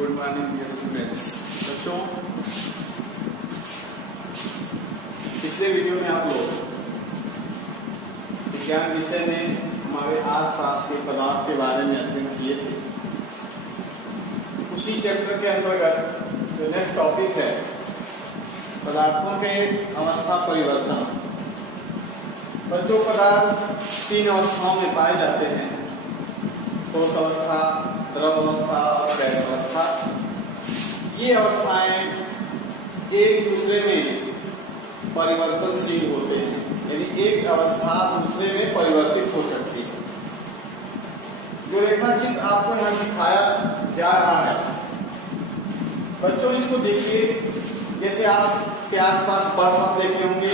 Good morning dear students. बच्चों, पिछले video में आप लोग विज्ञान विषय में हमारे आसपास के पदार्थ के बारे में अध्ययन किए थे। उसी चैप्टर के अंतर्गत जो नेक्स्ट टॉपिक है पदार्थों के अवस्था परिवर्तन। बच्चों, पदार्थ 3 अवस्थाओं में पाए जाते हैं: ठोस अवस्था, द्रव अवस्था और गैस अवस्था। ये अवस्थाएं एक दूसरे में परिवर्तनशील होते हैं, यानी एक अवस्था दूसरे में परिवर्तित हो सकती है। जो रेखाचित्र आपको यहाँ दिखाया जा रहा है बच्चों, इसको देखिए। जैसे आपके आसपास बर्फ आप देखे होंगे,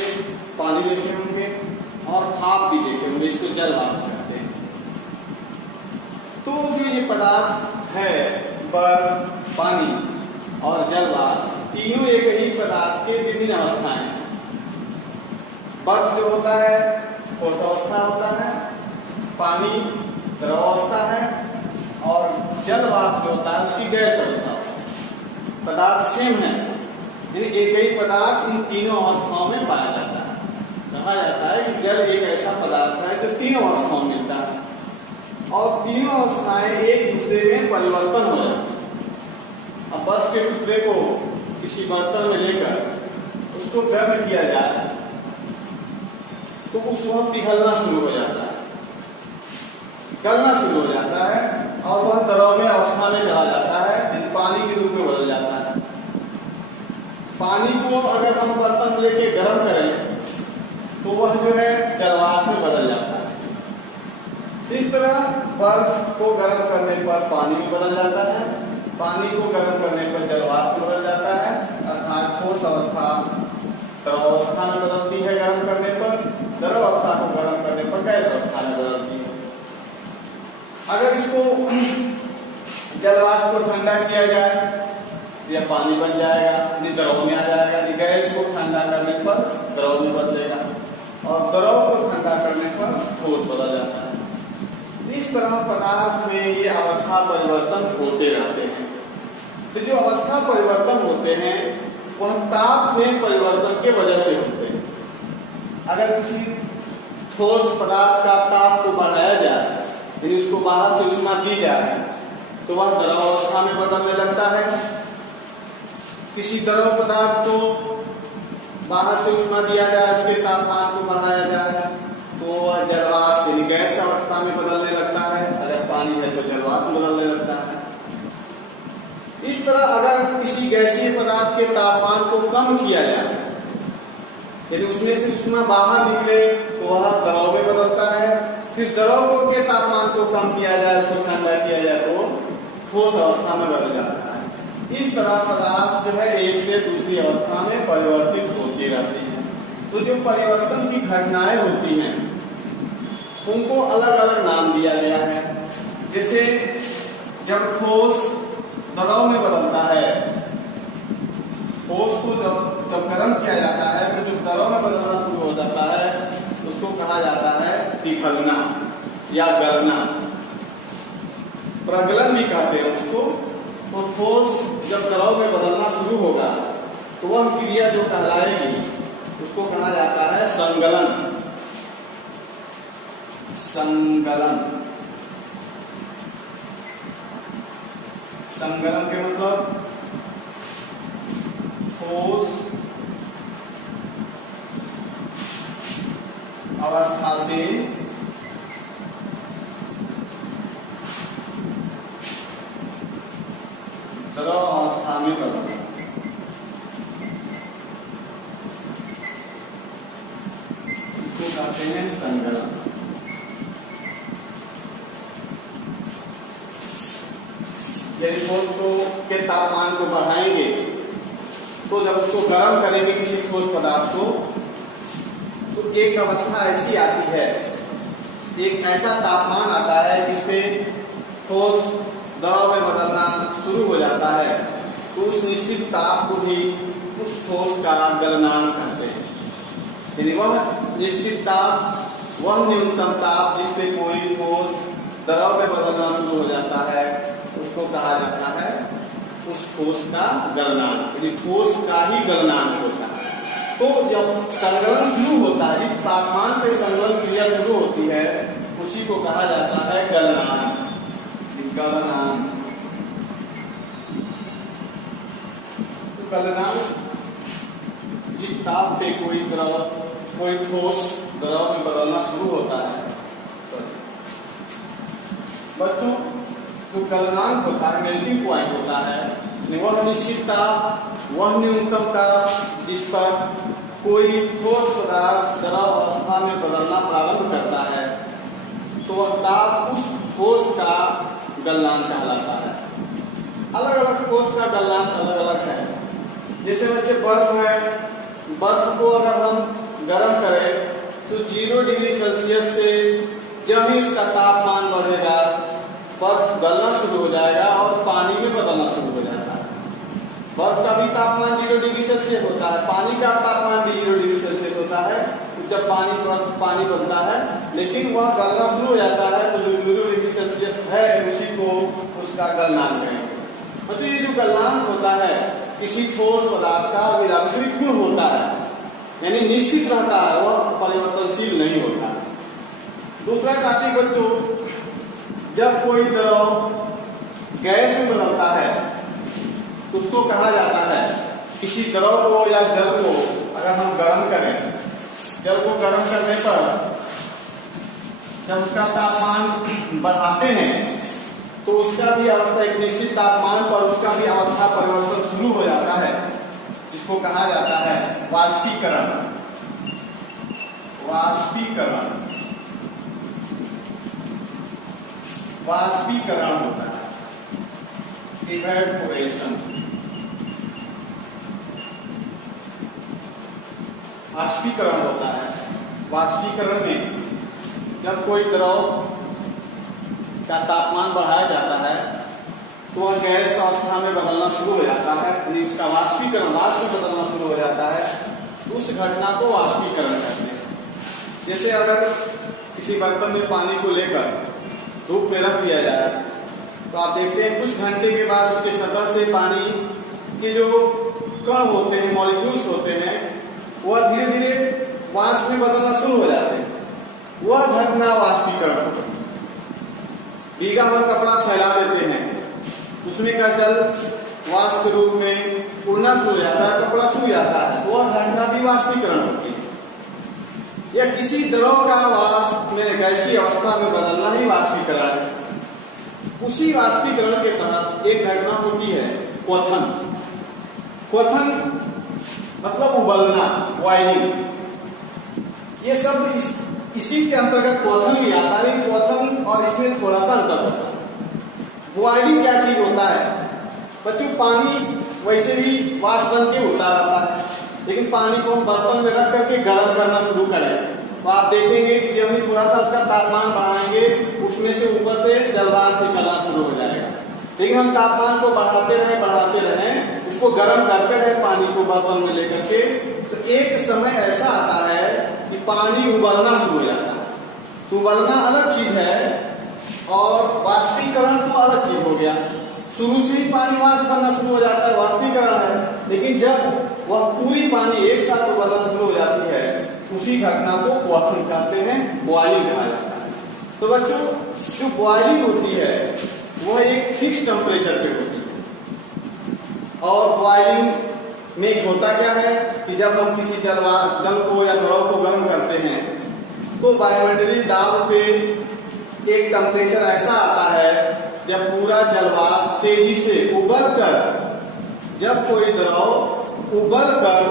पानी देखे होंगे और भाप भी देखे होंगे, इसको जल वाष्प कहते हैं। तो जो ये पदार्थ है, बर्फ, पानी और जल वाष्प, तीनों एक ही पदार्थ के विभिन्न अवस्थाएं हैं। बर्फ जो होता है ठोस अवस्था होता है, पानी द्रव अवस्था है और जल वाष्प जो होता है उसकी गैस अवस्था होता है। पदार्थ सेम है, यानी एक ही पदार्थ इन तीनों अवस्थाओं में पाया जाता है। कहा जाता है कि जल एक ऐसा पदार्थ है जो तीनों अवस्थाओं में मिलता है और तीनों अवस्थाएं एक दूसरे में परिवर्तन हो जाती है। अब बर्फ के टुकड़े को किसी बर्तन में लेकर उसको गर्म किया जाए तो उस वक्त पिघलना शुरू हो जाता है, गलना शुरू हो जाता है और वह द्रव्य अवस्था में चला जाता है, पानी के रूप में बदल जाता है। पानी को अगर हम बर्तन में लेके गर्म करें तो वह जो है जलवाष्प में बदल जाता है। इस तरह बर्फ को गर्म करने पर पानी भी बदल जाता है, पानी को गर्म करने पर जलवाष्प बदल जाता है, अर्थात ठोस अवस्था द्रव अवस्था में बदलती है गर्म करने पर, द्रव अवस्था को गर्म करने पर गैस अवस्था में बदलती है। अगर इसको जलवाष्प को ठंडा किया जाए या पानी बन जाएगा, द्रव में आ जाएगा। गैस को ठंडा करने पर द्रव में बदलेगा और द्रव को ठंडा करने पर ठोस बदल जाता है। इस तरह पदार्थ में ये अवस्था परिवर्तन होते रहते हैं। तो जो अवस्था परिवर्तन होते हैं वह ताप में परिवर्तन के वजह से होते हैं। अगर किसी ठोस पदार्थ का ताप को बढ़ाया जाए, यानी उसको बाहर से उष्मा दी जाए, तो वह द्रव अवस्था में बदलने लगता है। किसी द्रव पदार्थ को बाहर से उष्मा दिया जाए, उसके तापमान को बढ़ाया जाए, तो वह जलवाष्प यानी गैस अवस्था में बदलने लगता है। अगर पानी है तो जलवाष्प बदलने लगता है। इस तरह अगर किसी गैसीय पदार्थ के तापमान को कम किया जाए, यदि उसमें से उष्मा बाहर निकले तो वह द्रव में बदलता है। फिर द्रव के तापमान को कम किया जाए, उसको ठंडा किया जाए तो ठोस अवस्था में बदल जाता है। इस तरह पदार्थ जो है एक से दूसरी अवस्था में परिवर्तित होती रहती है। तो जो परिवर्तन की घटनाएं होती हैं उनको अलग अलग नाम दिया गया है। जैसे जब ठोस द्रव में बदलता है, ठोस को जब गर्म किया जाता है तो जो द्रव में बदलना शुरू हो जाता है उसको कहा जाता है पिघलना या गलना। प्रगलन भी कहते हैं उसको। तो ठोस जब द्रव में बदलना शुरू होगा तो वह क्रिया जो कहलाएगी उसको कहा जाता है संगलन। संगलन, संगलन के मतलब ठोस अवस्था से द्रव अवस्था में बदलना। इसको कहते हैं संगलन। यदि ठोस के तापमान को बढ़ाएंगे तो जब उसको गर्म करेंगे किसी ठोस पदार्थ को, तो एक अवस्था ऐसी आती है, एक ऐसा तापमान आता है जिसपे ठोस द्रव में बदलना शुरू हो जाता है। तो उस निश्चित ताप को भी उस ठोस का गलनांक कहते हैं। यानी वह निश्चित ताप, वह न्यूनतम ताप जिसपे कोई ठोस द्रव में बदलना शुरू हो जाता है उसको कहा जाता है उस ठोस का गलनांक, यदि ठोस का ही गलनांक होता है। तो जब संगलन शुरू होता है, जिस तापमान पे संगलन क्रिया शुरू होती है उसी को कहा जाता है गलनांक। गलनांक, तो गलनांक जिस ताप पे कोई द्रव, कोई ठोस द्रव में बदलना शुरू होता है। बच्चों, जो गलनांक होता है, मेल्टिंग पॉइंट होता है, वह निश्चित ताप, वह न्यूनतम ताप जिस पर कोई ठोस पदार्थ द्रव अवस्था में बदलना प्रारंभ करता है, तो वह ताप उस ठोस का गलनांक कहलाता है। अलग अलग ठोस का गलनांक अलग अलग है। जैसे बच्चे बर्फ है, बर्फ को अगर हम गर्म करें तो 0 डिग्री सेल्सियस से जब ही उसका तापमान बढ़ेगा बर्फ गलना शुरू हो जाएगा और पानी में बदलना शुरू हो जाएगा। बर्फ का भी तापमान 0 डिग्री सेल्सियस होता है, पानी का तापमान भी 0 डिग्री सेल्सियस होता है जब पानी बनता है, लेकिन वह गलना शुरू हो जाता है तो जो 0 डिग्री सेल्सियस है उसी को उसका गलनांक कहेंगे। बच्चों, ये जो गलनांक होता है किसी ठोस पदार्थ का विलाक्षणिक गुण होता है, यानी निश्चित रहता है, वह परिवर्तनशील नहीं होता। दूसरा टॉपिक बच्चों, जब कोई द्रव गैस में बदलता है तो उसको कहा जाता है, किसी द्रव को या जल को अगर हम गर्म करें, जल को गर्म करने पर जब उसका तापमान बढ़ाते हैं तो उसका भी अवस्था, एक निश्चित तापमान पर उसका भी अवस्था परिवर्तन शुरू हो जाता है, जिसको कहा जाता है वाष्पीकरण। वाष्पीकरण, वाष्पीकरण होता है, इवेपोरेशन। वाष्पीकरण होता है। वाष्पीकरण में जब कोई द्रव का तापमान बढ़ाया जाता है तो वह गैस अवस्था में बदलना शुरू हो जाता है, यानी उसका वाष्पीकरण, वाष्प में बदलना शुरू हो जाता है, उस घटना को वाष्पीकरण कहते हैं। जैसे अगर किसी बर्तन में पानी को लेकर धूप में रख दिया जाए तो आप देखते हैं कुछ घंटे के बाद उसके सतह से पानी के जो कण होते हैं, मॉलिक्यूल्स होते हैं, वह धीरे धीरे वाष्प में बदलना शुरू हो जाते हैं। वह घटना वाष्पीकरण होता है। भीगा हुआ कपड़ा फैला देते हैं, उसमें का जल वाष्प के रूप में उड़ना शुरू हो जाता है, कपड़ा सूख जाता है, वह घटना भी वाष्पीकरण होती है। या किसी द्रव का वाष्प में गैसीय अवस्था में बदलना ही वाष्पीकरण है। उसी वाष्पीकरण के तहत एक घटना होती है क्वथन। क्वथन मतलब उबलना, बॉइलिंग। ये सब इसी के अंतर्गत क्वथन भी आता है। क्वथन और इसमें थोड़ा सा अंतर होता है। बॉइलिंग क्या चीज होता है बच्चों? पानी वैसे भी वाष्प बन के उड़ता रहता है, लेकिन पानी को हम बर्तन में रख करके गर्म करना शुरू करें तो आप देखेंगे कि जब हम थोड़ा सा उसका तापमान बढ़ाएंगे उसमें से ऊपर से जलवाष्प निकलना शुरू हो जाएगा। लेकिन हम तापमान को बढ़ाते रहें, उसको गर्म करते रहे पानी को बर्तन में लेकर के, तो एक समय ऐसा आता है कि पानी उबलना शुरू हो जाता है। तो उबलना अलग चीज है और वाष्पीकरण तो अलग चीज हो गया। शुरू से ही पानी वाष्प बनना शुरू हो जाता है, वाष्पीकरण है, लेकिन जब वह पूरी पानी एक साथ उबलना शुरू हो जाती है उसी घटना को क्वथन कहते हैं, बॉइलिंग कहा जाता है। तो बच्चों, जो बॉइलिंग होती है वह एक फिक्स टेम्परेचर पे होती है। और बॉइलिंग में होता क्या है कि जब हम किसी जल को या द्रव को गर्म करते हैं तो वायुमंडलीय दाब पे एक टेम्परेचर ऐसा आता है जब पूरा जलवाष्प तेजी से उबलकर, जब कोई द्रव उबलकर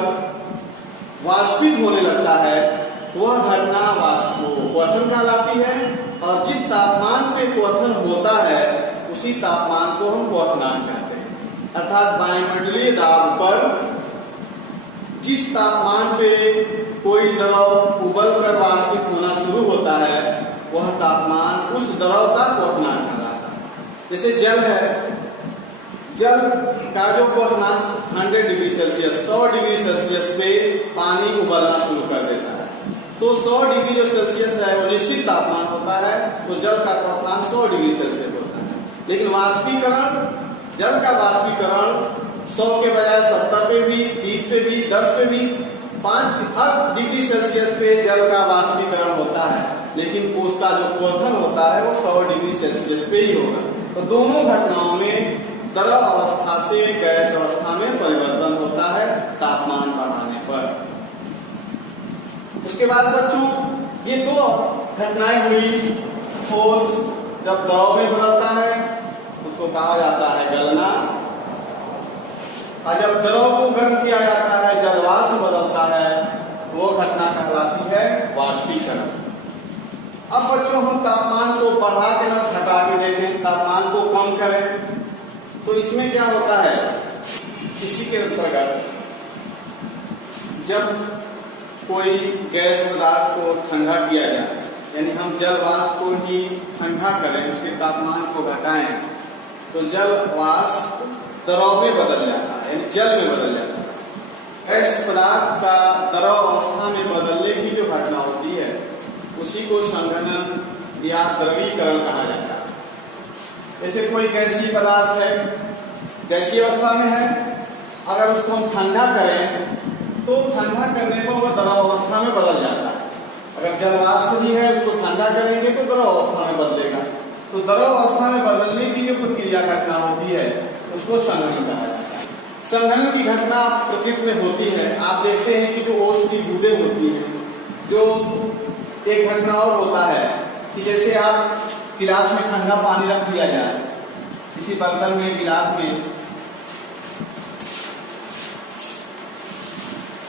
वाष्पित होने लगता है वह घटना क्वथन कहलाती है। और जिस तापमान पे क्वथन होता है उसी तापमान को हम क्वथनांक कहते हैं। अर्थात वायुमंडलीय दाब पर जिस तापमान पे कोई द्रव उबलकर वाष्पित होना शुरू होता है वह तापमान उस द्रव का क्वथनांक कहलाता है। जैसे जल है, जल का जो क्वथनांक 100 डिग्री सेल्सियस, 100 डिग्री सेल्सियस पे पानी उबलना शुरू कर देता है। तो 100 डिग्री जो सेल्सियस है वो निश्चित तापमान होता है, तो जल का क्वथनांक 100 डिग्री सेल्सियस होता है। लेकिन वाष्पीकरण जल का वाष्पीकरण 100 के बजाय 70 पे भी, 30 पे भी, 10 पे भी, 5 डिग्री सेल्सियस पे जल का वाष्पीकरण होता है, लेकिन उसका जो क्वथन होता है वो 100 डिग्री सेल्सियस पे ही होगा। तो दोनों घटनाओं में द्रव अवस्था से गैस अवस्था में परिवर्तन होता है तापमान बढ़ाने पर। उसके बाद बच्चों ये दो घटनाएं हुई, ठोस जब द्रव में बदलता है उसको कहा जाता है गलना, और जब द्रव को गर्म किया जाता है जलवाष्प बदलता है वो घटना कहलाती है वाष्पीकरण। अब बच्चों हम तापमान को बढ़ा के ना घटा के देखें, तापमान को कम करें तो इसमें क्या होता है, इसी के अंतर्गत जब कोई गैस पदार्थ को ठंडा किया जाए, यानी हम जल वाष्प को ही ठंडा करें, उसके तापमान को घटाएं, तो जल वाष्प द्रव में बदल जाता है, यानी जल में बदल जाता है। गैस पदार्थ का द्रव अवस्था में बदलने की जो घटना होती है उसी को संघनन या द्रवीकरण कहा जाता है। जैसे कोई गैसीय पदार्थ है, गैसीय अवस्था में है, अगर उसको हम ठंडा करें तो ठंडा करने पर वह द्रव अवस्था में बदल जाता है। अगर जलवाष्प भी है उसको ठंडा करेंगे तो द्रव अवस्था में बदलेगा। तो द्रव अवस्था में बदलने की जो प्रक्रिया घटना होती है उसको संघनन कहा जाता है। संघनन की घटना प्रकृति में होती है। आप देखते हैं कि जो ओस की बूंदें होती हैं, जो एक घटना और होता है कि जैसे आप गिलास में ठंडा पानी रख दिया जाए, किसी बर्तन में, गिलास में,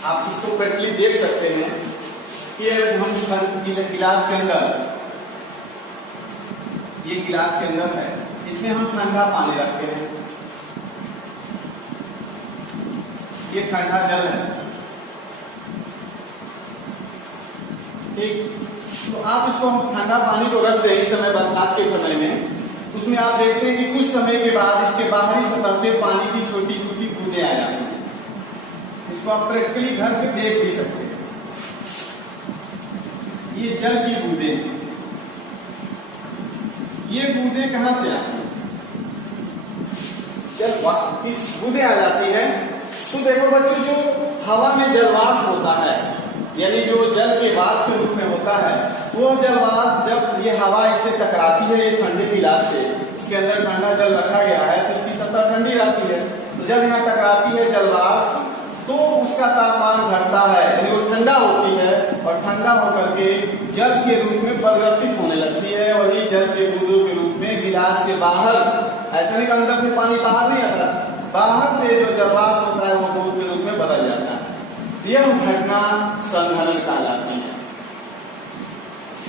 आप इसको प्रैक्टिकली देख सकते हैं कि हम गिलास के अंदर, ये गिलास के अंदर है, इसमें हम ठंडा पानी रखते हैं, ये ठंडा जल है, ठीक। तो आप इसको हम ठंडा पानी को रख दें इस समय बरसात के समय में, उसमें आप देखते हैं कि कुछ समय के बाद इसके बाहरी सतह पे पानी की छोटी छोटी बूंदें आ जाती हैं। इसको आप प्रैक्टिकली घर पे देख भी सकते हैं। ये जल की बूंदें हैं। ये बूंदें कहां से आती हैं? जल की बूंदें आ जाती है। तो देखो बच्चों, जो हवा में जलवाष्प होता है, यानी जो जल के वाष्प के रूप में होता है, वो जलवाष्प जब ये हवा इससे टकराती है, ये ठंडे गिलास से, इसके अंदर ठंडा जल रखा गया है तो इसकी सतह ठंडी रहती है। तो जब यहाँ टकराती है जलवाष्प तो उसका तापमान घटता है, यानी वो ठंडा होती है और ठंडा होकर के जल के रूप में परिवर्तित होने लगती है। वही जल के बूंदों के रूप में गिलास के बाहर, ऐसा नहीं कि अंदर से पानी बाहर नहीं आता, बाहर से जो जलवाष्प होता है वो बूंद के रूप में बदल जाता है। यह घटना संघनन कहलाती है।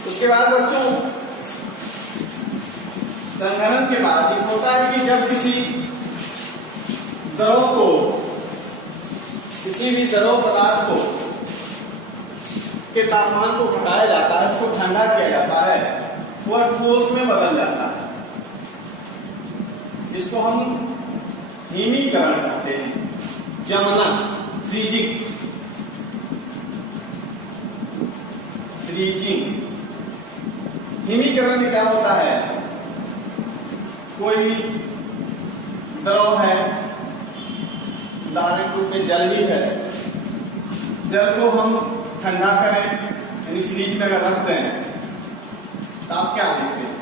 उसके बाद बच्चों, संघनन के बाद ये होता है कि जब किसी द्रव को, किसी भी द्रव पदार्थ को के तापमान को घटाया जाता है, उसको ठंडा किया जाता है, वह ठोस में बदल जाता है। इसको हम हिमीकरण कहते हैं, जमना, फ्रीजिंग, हिमीकरण में क्या होता है, कोई द्रव है, उदाहरण रूप में जल ही है, जल को हम ठंडा करें, यानी फ्रीज में अगर रख दें तो आप क्या देखते हैं,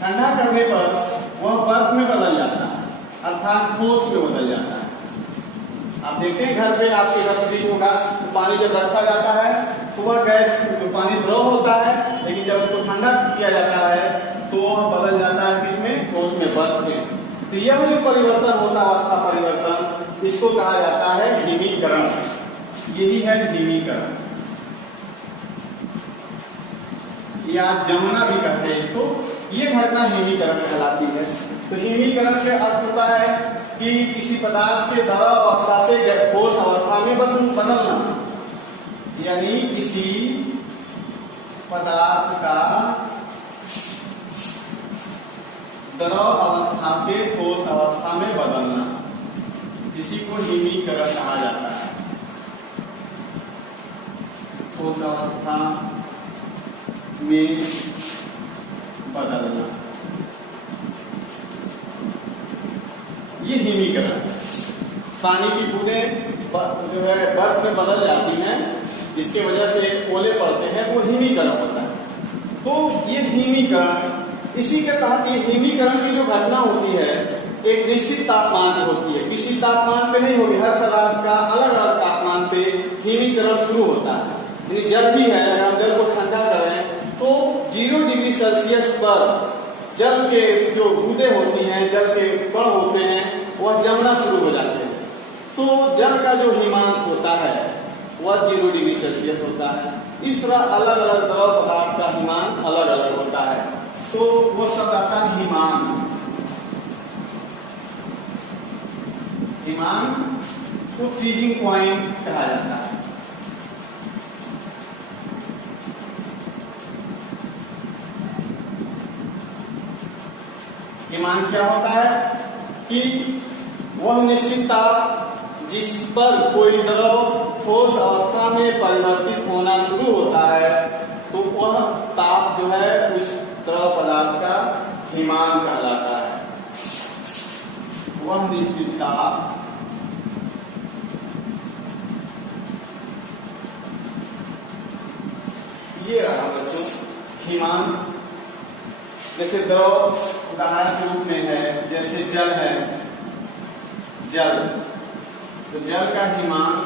ठंडा करने पर वह बर्फ में बदल जाता है, अर्थात ठोस में बदल जाता है। आप देखते हैं घर पे, आपके घर फ्रिज होगा, तो पानी जब रखा जाता है तो वह गैस, पानी द्रव होता है, लेकिन जब उसको ठंडा किया जाता है तो वह बदल जाता है किसमें, ठोस में, बर्फ में। तो यह जो परिवर्तन होता है, अवस्था परिवर्तन, इसको कहा जाता है हिमीकरण। यही है हिमीकरण, या जमना भी कहते हैं इसको। ये घटना हिमीकरण कहलाती है। तो हिमीकरण का अर्थ होता है कि किसी पदार्थ के द्रव अवस्था से ठोस अवस्था में बदलना, यानी किसी पदार्थ का द्रव अवस्था से ठोस अवस्था में बदलना, इसी को हिमीकरण कहा जाता है। ठोस अवस्था में बदलना। ये हिमीकरण है। पानी की बूंदें जो है बर्फ में बदल जाती हैं, जिसके वजह से ओले पड़ते हैं, वो हिमीकरण होता है। तो ये हिमीकरण, इसी के तहत ये हिमीकरण की जो घटना होती है एक निश्चित तापमान पे होती है, किसी तापमान पे नहीं होगी, हर पदार्थ का अलग अलग तापमान पे हिमीकरण शुरू होता है। यानी जल भी है, अगर हम जल को ठंडा करें तो 0 डिग्री सेल्सियस पर जल के जो बूंदें होती हैं, जल के कण होते हैं, वह जमना शुरू हो जाते हैं। तो जल का जो हिमांक होता है वह 0 डिग्री सेल्सियस होता है। इस तरह अलग अलग द्रव पदार्थ का हिमांक अलग अलग होता है। तो वो शब्द आता है हिमांक। हिमांक को फ्रीजिंग पॉइंट कहा जाता है। हिमांक क्या होता है कि वह निश्चित ताप जिस पर कोई द्रव ठोस अवस्था में परिवर्तित होना शुरू होता है, तो वह ताप जो है उस द्रव पदार्थ का हिमांक कहलाता है। वह निश्चित ताप ये रहा बच्चों हिमांक। जैसे द्रव उदाहरण के रूप में है, जैसे जल है, जल, तो जल का हिमांक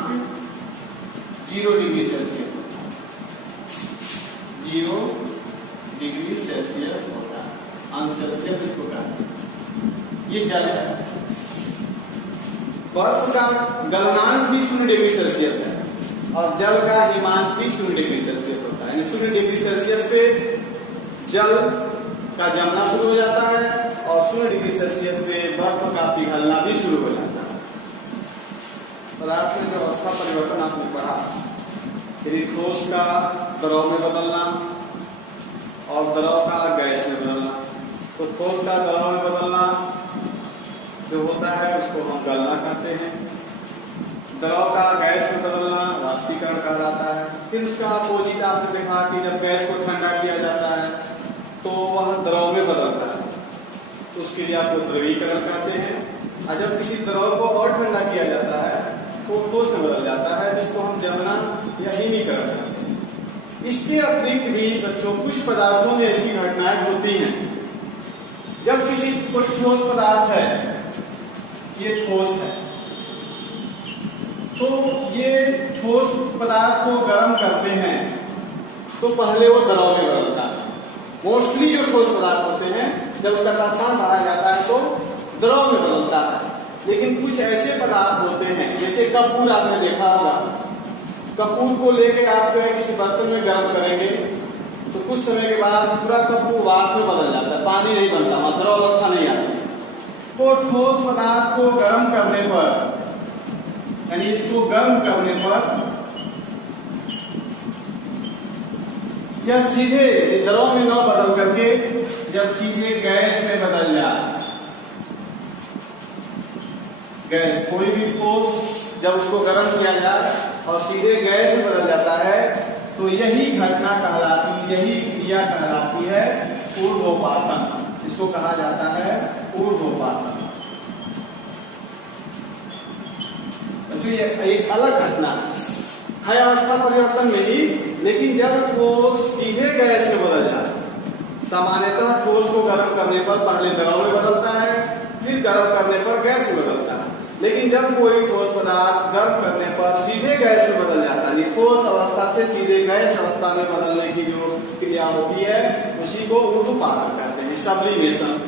0 डिग्री सेल्सियस होता है। 0 डिग्री सेल्सियस होता है, अनसेल्सियस इसको कहते हैं। ये जल है। बर्फ का गलनांक भी 0 डिग्री सेल्सियस है और जल का हिमांक भी 0 डिग्री सेल्सियस होता है। यानी 0 डिग्री सेल्सियस पे जल का जमना शुरू हो जाता है और 0 डिग्री सेल्सियस पे बर्फ का पिघलना भी शुरू हो जाता है। पदार्थ में जो अवस्था परिवर्तन आपने पढ़ा, यदि ठोस का द्रव में बदलना और द्रव का गैस में बदलना, तो ठोस का द्रव में बदलना जो होता है उसको हम गलना कहते हैं। द्रव का गैस में बदलना वाष्पीकरण कहा जाता है। फिर उसका अपोजिट आपने देखा कि जब गैस को ठंडा किया जाता है तो वह द्रव में बदलता है, तो उसके लिए आपको द्रवीकरण कहते हैं। और जब किसी द्रव को और ठंडा किया जाता है तो ठोस में बदल जाता है, जिसको हम जमना या हिमीकरण कहते हैं। इसके अतिरिक्त भी बच्चों कुछ पदार्थों में ऐसी घटनाएं होती हैं। जब किसी कोई ठोस पदार्थ है, ये ठोस है, तो ये ठोस पदार्थ को गर्म करते हैं तो पहले वो द्रव में बदलता है। मोस्टली जो ठोस पदार्थ होते हैं जब उसका तापमान बढ़ाया जाता है तो द्रव में बदलता है। लेकिन कुछ ऐसे पदार्थ होते हैं, जैसे कपूर आपने देखा होगा, कपूर को लेके आप किसी बर्तन में गर्म करेंगे तो कुछ समय के बाद पूरा कपूर वाष्प में बदल जाता है, पानी नहीं बनता, वहां द्रव अवस्था नहीं आती। तो ठोस पदार्थ को गर्म करने पर, यानी इसको गर्म करने पर यह सीधे द्रव में न बदल करके जब सीधे गैस में बदल जाए, गैस कोई भी ठोस जब उसको गर्म किया जाए और सीधे गैस में बदल जाता है, तो यही घटना कहलाती, यही क्रिया कहलाती है ऊर्ध्वपातन। इसको कहा जाता है ऊर्ध्वपातन। तो ये एक अलग घटना है अवस्था परिवर्तन में ही, लेकिन जब ठोस सीधे गैस में बदल जाए, सामान्यतः ठोस को गर्म करने पर पहले द्रव में बदलता है, फिर गर्म करने पर गैस में बदलता है। लेकिन जब कोई ठोस पदार्थ गर्म करने पर सीधे गैस में बदल जाता है, ठोस अवस्था से सीधे गैस अवस्था में बदलने की जो क्रिया होती है उसी को ऊर्ध्वपातन कहते हैं, सब्लिमेशन।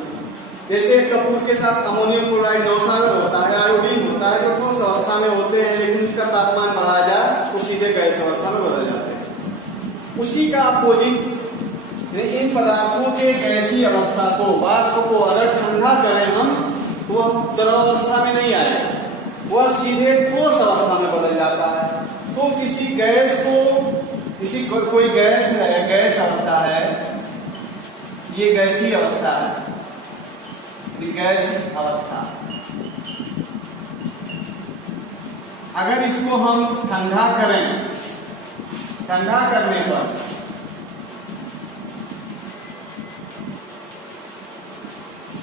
जैसे कपूर के साथ अमोनियम क्लोराइड नौसागर होता है, आयोडीन होता है, जो ठोस अवस्था में होते हैं, लेकिन उसका तापमान बढ़ाया जाए तो सीधे गैस अवस्था में बदल जाते हैं। उसी का अपोजिट इन पदार्थों के गैसीय अवस्था को, वाष्प को अगर ठंडा करें हम, वह द्रव अवस्था में नहीं आए, वह सीधे ठोस अवस्था में बदल जाता है। तो किसी गैस को, किसी कोई गैस है, गैस अवस्था है, ये गैसीय अवस्था है, गैस अवस्था, अगर इसको हम ठंडा करें, ठंडा करने पर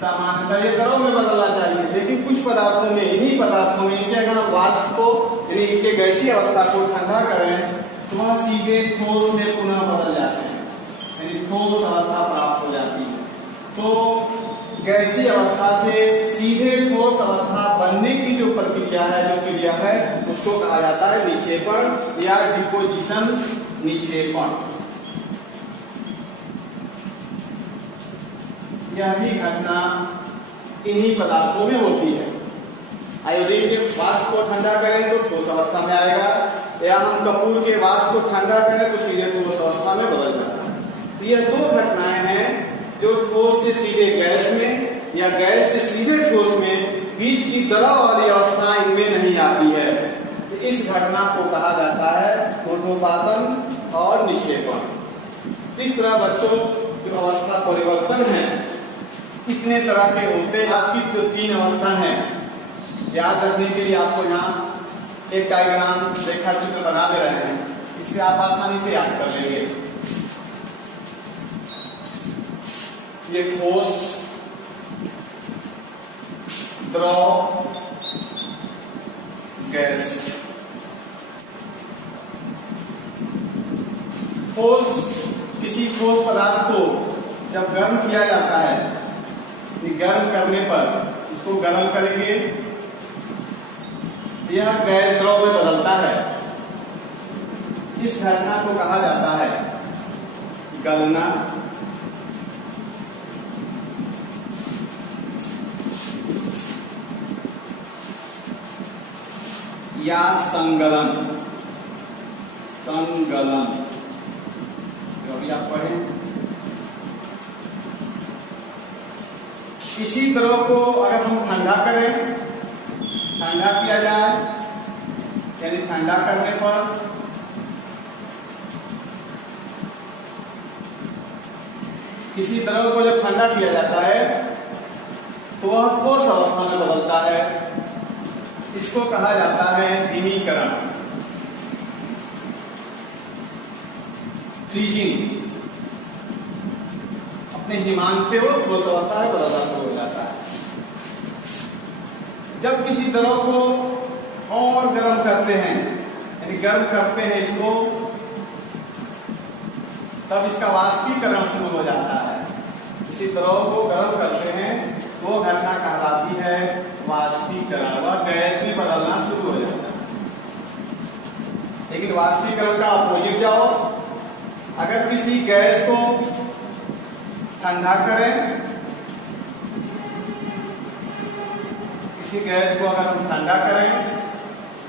सामान्यतः ये द्रव में बदलना चाहिए, लेकिन कुछ पदार्थों में, इन्हीं पदार्थों में कि अगर हम वाष्प को यानी इनके गैसीय अवस्था को ठंडा करें तो वह सीधे ठोस में पुनः बदल जाते हैं, यानी ठोस अवस्था प्राप्त हो जाती है। तो गैसीय अवस्था से सीधे ठोस अवस्था बनने की जो प्रक्रिया है, जो क्रिया है, उसको कहा जाता है निक्षेपण या डिपोजिशन, निक्षेपण। यह भी घटना इन्हीं पदार्थों में होती है। आयोडीन के वाष्प को ठंडा करें तो ठोस अवस्था में आएगा, या हम कपूर के वाष्प को ठंडा करें तो सीधे ठोस अवस्था में बदल जाता है। तो यह दो घटनाएं हैं जो ठोस से सीधे गैस में या गैस से सीधे ठोस में बीच की द्रव वाली अवस्था इनमें नहीं आती है। तो इस घटना को कहा जाता है ऊर्ध्वपातन और निक्षेपण। इस तरह बच्चों जो अवस्था परिवर्तन है कितने तरह के होते हैं, आपकी जो तीन अवस्था है याद रखने के लिए आपको यहाँ एक डायग्राम रेखा चित्र बना दे रहे हैं, इससे आप आसानी से याद कर लेंगे। ये ठोस, द्रव, गैस। ठोस, किसी ठोस पदार्थ को जब गर्म किया जाता है, गर्म करने पर इसको गर्म करेंगे, यह गैस द्रव में बदलता है। इस घटना को कहा जाता है गलना या संगलन। संगलन जो भी आप पढ़ें। किसी द्रव को अगर हम ठंडा करें, ठंडा किया जाए, यानी ठंडा करने पर किसी द्रव को जब ठंडा किया जाता है तो वह ठोस अवस्था में बदलता है। इसको कहा जाता है घनीकरण, फ्रीजिंग। अपने हिमांक पे वो ठोस अवस्था में बदलना शुरू हो जाता है। जब किसी द्रव को और गर्म करते हैं, यानी गर्म करते हैं इसको, तब इसका वाष्पीकरण शुरू हो जाता है। किसी द्रव को गर्म करते हैं वो घटना कहलाती है वाष्पीकरण। वह गैस में बदलना शुरू हो जाता है। लेकिन वाष्पीकरण का अपोजिट जाओ, अगर किसी गैस को ठंडा करें, किसी गैस को अगर हम ठंडा करें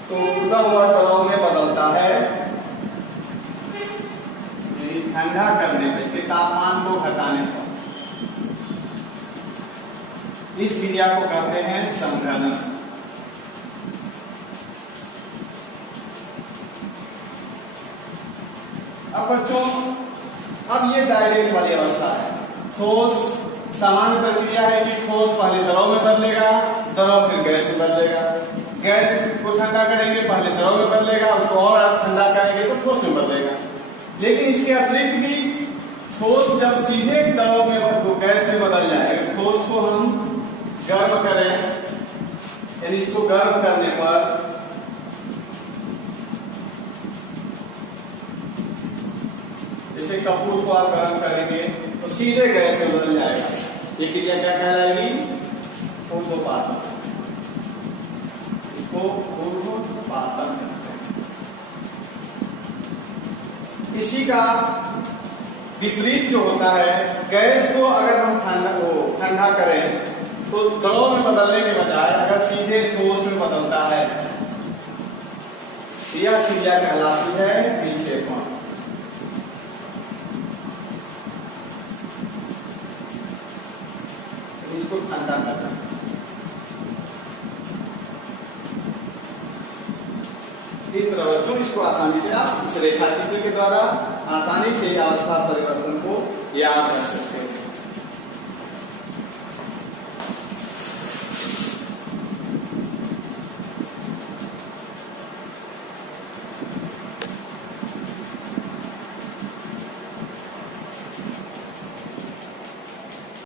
तो उड़ता हुआ द्रव में बदलता है। ठंडा करने पर, इसके तापमान को घटाने पर, इस क्रिया को कहते हैं संघनन। अब बच्चों, अब ये डायरेक्ट वाली अवस्था है। ठोस सामान्य प्रक्रिया है कि ठोस पहले द्रव में बदलेगा, द्रव फिर गैस में बदलेगा। गैस को ठंडा करेंगे, पहले द्रव में बदलेगा, उसको और ठंडा करेंगे तो ठोस में बदलेगा। लेकिन इसके अतिरिक्त भी ठोस जब सीधे द्रव में गैस में बदल जाएगा, ठोस को हम गर्म करें, यानी इसको गर्म करने पर जैसे कपूर को आप गर्म करेंगे तो सीधे गैस में बदल जाएगा। ये क्रिया क्या कहलाएगी? ऊर्ध्वपातन। इसको ऊर्ध्वपातन कहते हैं। इसी का विपरीत जो होता है, गैस को अगर हम ठंडा करें तो द्रव में बदलने के बजाय अगर सीधे ठोस में बदलता है, यह क्रिया कहलाती है निक्षेपण। इसको ठंडा करना। इस तरह बच्चों इसको आसानी से आप इस रेखा चित्र के द्वारा आसानी से अवस्था परिवर्तन को याद रख सकते हैं।